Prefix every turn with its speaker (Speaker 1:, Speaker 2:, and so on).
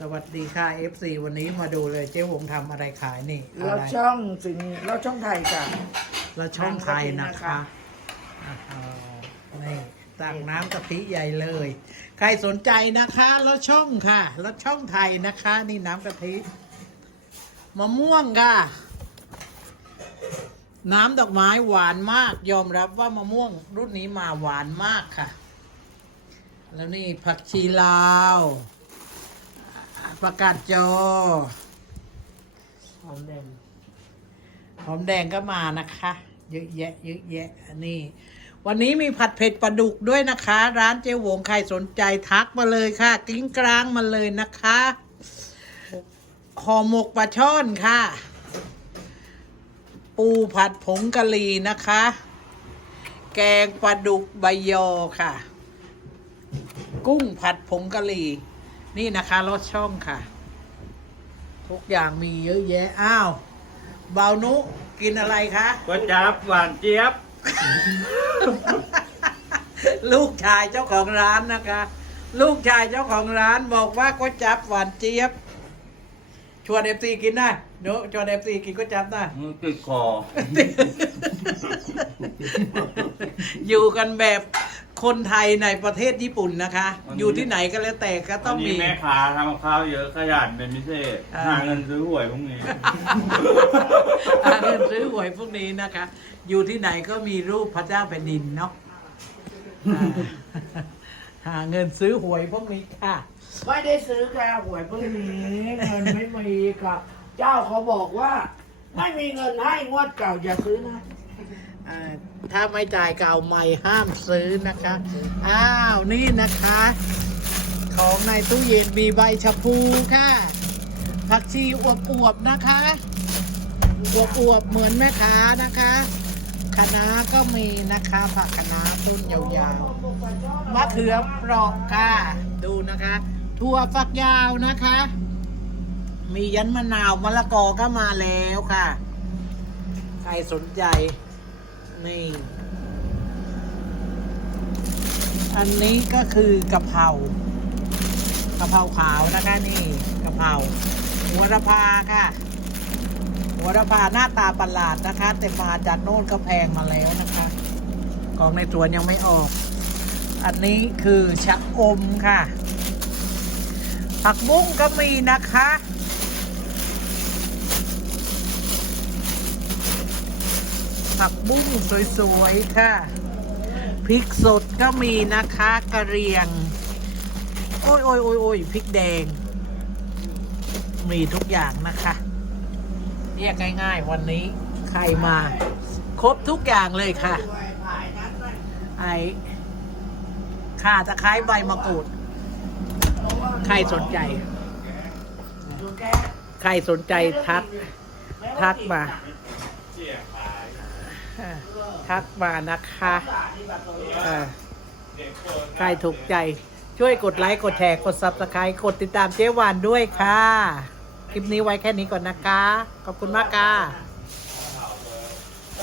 Speaker 1: สวัสดีค่ะ FC วันนี้มาดูเลยเจ๊หงทำอะไรขายนี่อะ
Speaker 2: เรา
Speaker 1: ไร
Speaker 2: ช่องสิ่งเราช่องไทยค่ะ
Speaker 1: แล้วช่องไทยนะ
Speaker 2: น้ำกะทินะคะ
Speaker 1: คะอ่านี่ตักน้ำกะทิใหญ่เลย ใครสนใจนะคะแล้วช่องค่ะแล้วช่องไทยนะคะ นี่น้ำกะทิมะม่วงค่ะ น้ำดอกไม้หวานมาก ยอมรับว่ามะม่วงรุ่นนี้มาหวานมากค่ะ แล้วนี่ผักชีลาว ประกาศจอ
Speaker 2: หอมแดง
Speaker 1: หอมแดงก็มานะคะ เยอะแยะ เยอะแยะอันนี้ วันนี้มีผัดเผ็ดปลาดุกด้วยนะคะ ร้านเจ๊หวงใครสนใจทักมาเลยค่ะ กิ้งกลางมาเลยนะคะห่อหมกปลาช่อนค่ะ ปูผัดผงกะหรี่นะคะ แกงปลาดุกใบยอค่ะ กุ้งผัดผงกะหรี่ นี่นะคะรสช่องค่ะ ทุกอย่างมีเยอะแยะ อ้าวเบานุกินอะไรคะ
Speaker 3: ก๋วยจับหวานเจี๊ยบ
Speaker 1: ลูกชายเจ้าของร้านนะคะ ลูกชายเจ้าของร้านบอกว่าก๋วยจับหวานเจี๊ยบ ชวนเอฟซีกินได้เนอะชวนเอฟซีกินก๋วยจับได้
Speaker 3: มือติดคอ
Speaker 1: อยู่กันแบบ คนไทยในประเทศญี่ปุ่นนะคะอยู่ที่ไหนก็แล้วแต่ก็ต้
Speaker 3: วั
Speaker 1: อนง
Speaker 3: นี้
Speaker 1: มี
Speaker 3: แม่ค้าทำกับข้าวเยอะขยันเป็นพิเศษ
Speaker 1: อ่า
Speaker 3: หาเงินซื้อหวยพรุ่งนี้
Speaker 1: หาเงินซื้อหวยพวกนี้นะคะ อยู่ที่ไหนก็มีรูปพระเจ้าแผ่นดินเนาะอ่าหาเงินซื้อหวยพวกนี้ค่ะ
Speaker 2: ไม่ได้ซื้อแค่หวยพวกนี้เงินไม่มีครับ เจ้าเขาบอกว่า ไม่มีเงินให้งวดเก่าอย่าซื้อนะ
Speaker 1: อ่า ถ้าไม่จ่ายเก่าใหม่ห้ามซื้อนะคะ อ้าวนี่นะคะ ของในตู้เย็นมีใบชะพูค่ะ ผักชีอวบๆนะคะอวบๆเหมือนแม่ค้านะคะคะน้าก็มีนะคะผักคะน้าต้นยาวๆมะเขือเปราะค่ะ ดูนะคะถั่วฝักยาวนะคะ มียันมะนาวมะละกอก็มาแล้วค่ะ ใครสนใจ นี่ อันนี้ก็คือกะเพรากะเพราขาวนะคะนี่กะเพราหัวระพาค่ะ หัวระพาหน้าตาประหลาดนะคะ แต่มาจากโน่นก็แพงมาแล้วนะคะ ของในสวนยังไม่ออก อันนี้คือชะอมค่ะ ผักบุ้งก็มีนะคะ ผักบุ้งสวยๆค่ะ พริกสดก็มีนะคะกระเรียง โอ้ยโอ้ยโอ้ยโอ้ยพริกแดง มีทุกอย่างนะคะเรียกง่ายๆ วันนี้ใครมา ครบทุกอย่างเลยค่ะ ไอ้ข่าตะไคร้ใบมะกรูด ใครสนใจ ใครสนใจทัก ทักมาอ่า ทักมานะคะใครถูกใจ ช่วยกดไลค์กดแชร์กด subscribe กดติดตามเจ๊วานด้วยค่ะ คลิปนี้ไว้แค่นี้ก่อนนะคะ ขอบคุณมากค่ะ